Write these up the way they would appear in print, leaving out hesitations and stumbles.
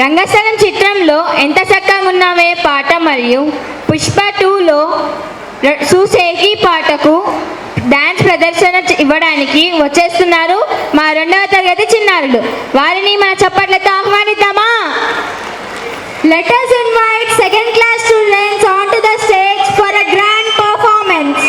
రంగస్థలం చిత్రంలో ఎంత చక్కగా ఉన్నావే పాట మరియు పుష్ప 2లో సుసేకి పాటకు డాన్స్ ప్రదర్శన ఇవ్వడానికి వచ్చేస్తున్నారు మా 2వ తరగతి చిన్నారులు. వారిని మన చప్పట్లతో ఆహ్వానిద్దామా? Let us invite second class students onto the stage for a grand performance.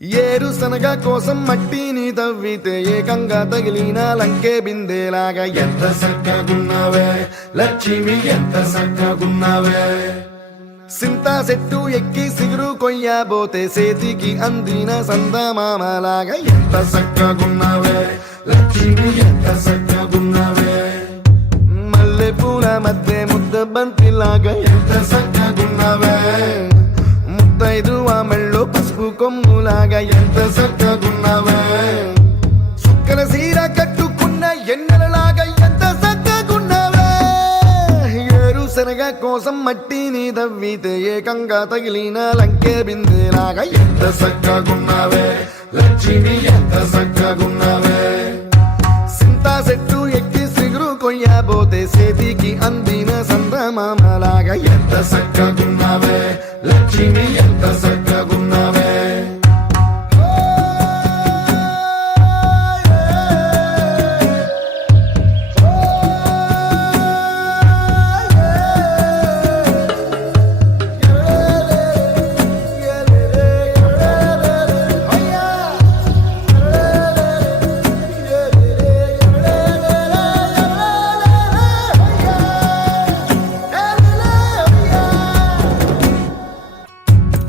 ఏరుశనగ కోసం మట్టిని తవ్వితే ఏకంగా తగిలిన లంకే బిందేలాగా ఎంత సక్కగున్నావే లక్ష్మి, ఎంత సక్కగున్నావే. సింతా చెట్టు ఎక్కి సిగురు కొయ్యబోతే చేతికి అందిన సందమామలాగా ఎంత సక్కగున్నావే లక్ష్మి, ఎంత సక్కగున్నావే. మల్లె పూల మధ్య ముద్ద బంతిలాగా ఎంత సక్కగున్నావే. ముత్తైదు మెళ్ళో పసుపు కొమ్ములాగా ఎంత సక్కగున్నావే. సుక్కల సీర కట్టుకున్న ఎన్నెలలాగా ఎంత సక్కగున్నావే. ఏరుశనగ కోసం మట్టిని తవ్వితే ఏకంగా తగిలిన లంకే బిందేలాగా ఎంత సక్కగున్నావే లక్ష్మి, ఎంత సక్కగున్నావే. సింతా చెట్టు ఎక్కి సిగురు కొయ్యబోతే చేతికి అందిన సందమామలాగా ఎంత సక్కగున్నావే లక్ష్మి, ఎంత సక్కగున్నావే.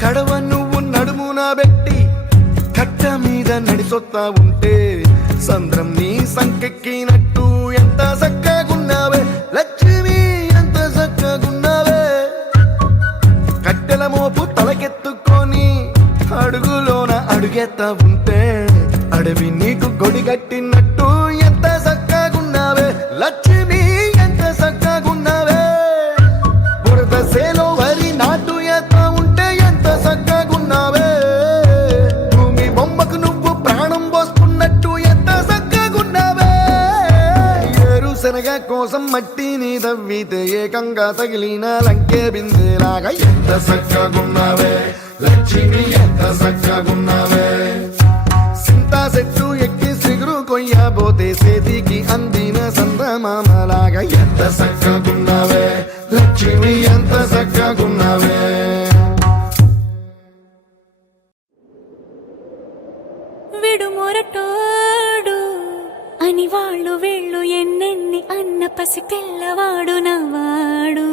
కడవ నువ్వు నడుమున పెట్టి కట్ట మీద నడిసొత్తా ఉంటే సంద్రం నీ సంకెక్కినట్టు ఎంత సక్కగున్నావే లక్ష్మి, ఎంత సక్కగున్నావే. కట్టెల మోపు తలకెత్తుకొని అడుగులోన అడుగెత్తా ఉంటే అడవి నీకు గొడిగట్టినట్టు ఎంత సక్కగున్నావే లక్ష్మి, ఎంత సక్కగున్నావే. బురద సేలో వరి నాటు శనగ కోసం మట్టిని తవ్వితే ఏకంగా తగిలిన లంకే బిందేలాగా ఎంత సక్కగున్నావే లక్ష్మి, ఎంత సక్కగున్నావే. సింతా చెట్టు ఎక్కి సిగురు కొయ్యబోతే చేతికి అందిన సందమామలాగా ఎంత సక్కగున్నావే లక్ష్మి, ఎంత సక్కగున్నావే. విడుమొరటోడు అని వాళ్ళు వీళ్ళు ఎన్నెన్ని అన్న పసి పిల్లవాడు నవ్వాడు.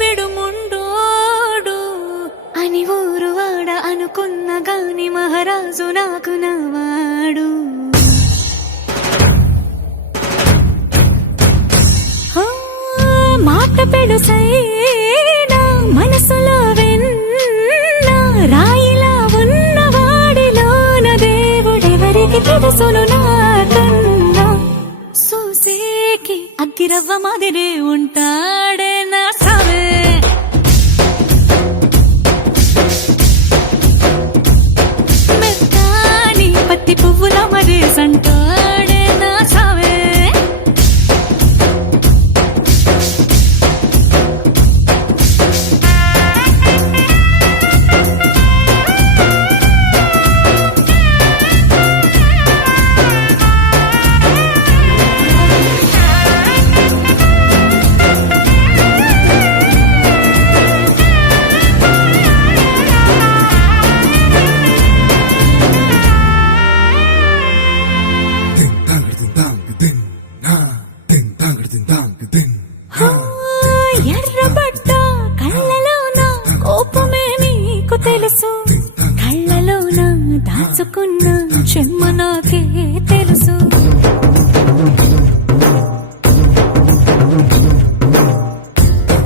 విడుముండోడు అని ఊరు వాడ అనుకున్న గాని మహారాజు నాకు నవ్వాడు. మాట పెడుసైనా మనసులో రాయిలా ఉన్నవాడిలోన దేవుడెవరికి తెలుసును నాకన్నా. సూసేకి అగ్గిరవ్వ మాదిరే ఉంటాడే నా సావే. మెత్తాని పత్తి పువ్వుల మరేసంటాడే నా సావే. ఎర్రబడ్డ కళ్ళలోన కోపమే నీకు తెలుసు, కళ్ళలోన దాచుకున్న చెమ్మ నాకే తెలుసు.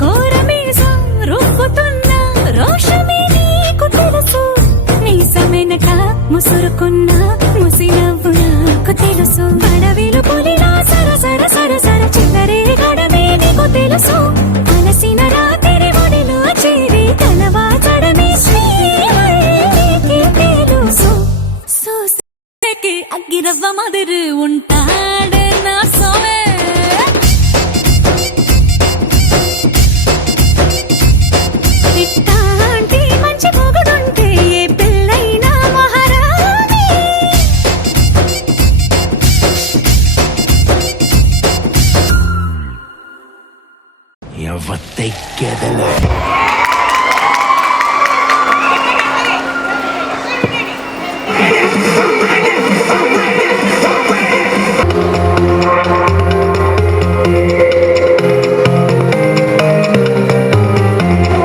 కోరమీసం రుబ్బుతున్న రోషమే నీకు తెలుసు, నీ సమెనక ముసురుకున్న ముసినవ్వు కళ్ళకి అగ్గిరవ్వ మదిరి ఉంటాడే నా సోమే ఇట్టాంటి మంచి మొగుడుంటే ఏ పెళ్ళైనా మహారాణి ఎవత్తెక్కెదలే